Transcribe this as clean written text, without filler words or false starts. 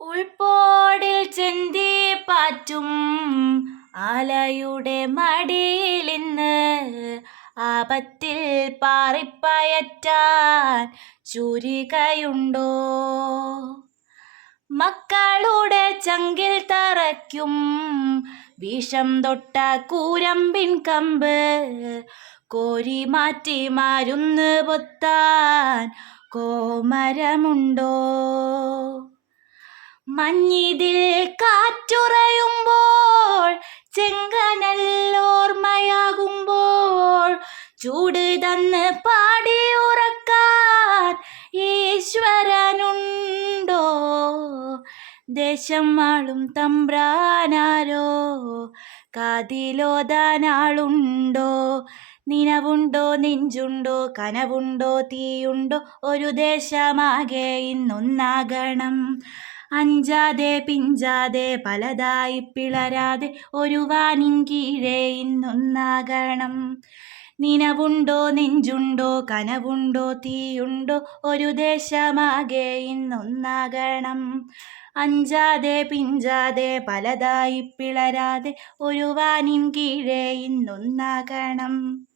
ഉൾപ്പോടിൽ ചെന്തി പാറ്റും ആലയുടെ മടിയിലിന്ന് ആപത്തിൽ പാറിപ്പയറ്റാൻ ചുരികയുണ്ടോ? മക്കളുടെ ചങ്കിൽ തറയ്ക്കും വിഷം തൊട്ട കൂരമ്പിൻ കമ്പ് കോരി മാറ്റി മരുന്ന് പൊത്താൻ കോമരമുണ്ടോ? മഞ്ഞിതിൽ കാറ്റുറയുമ്പോൾ ചെങ്കനല്ലോർമ്മയാകുമ്പോൾ ചൂട് തന്ന് പാടി ഉറക്കാൻ ഈശ്വരനുണ്ടോ? ദേശം ആളും തമ്പ്രാനാരോ കാതിലോതാനാളുണ്ടോ? നിനവുണ്ടോ നെഞ്ചുണ്ടോ കനവുണ്ടോ തീയുണ്ടോ? ഒരു ദേശമാകെ ഇന്നൊന്നാകണം. അഞ്ചാതെ പിഞ്ചാതെ പലതായി പിളരാതെ ഒരു വാനിൻ കീഴേ ഇന്നൊന്നാകണം. നിനവുണ്ടോ നെഞ്ചുണ്ടോ കനവുണ്ടോ തീയുണ്ടോ? ഒരു ദേശമാകെ ഇന്നൊന്നാകണം. അഞ്ചാതെ പിഞ്ചാതെ പലതായി പിളരാതെ ഒരു വാനിൻ കീഴേ ഇന്നൊന്നാകണം.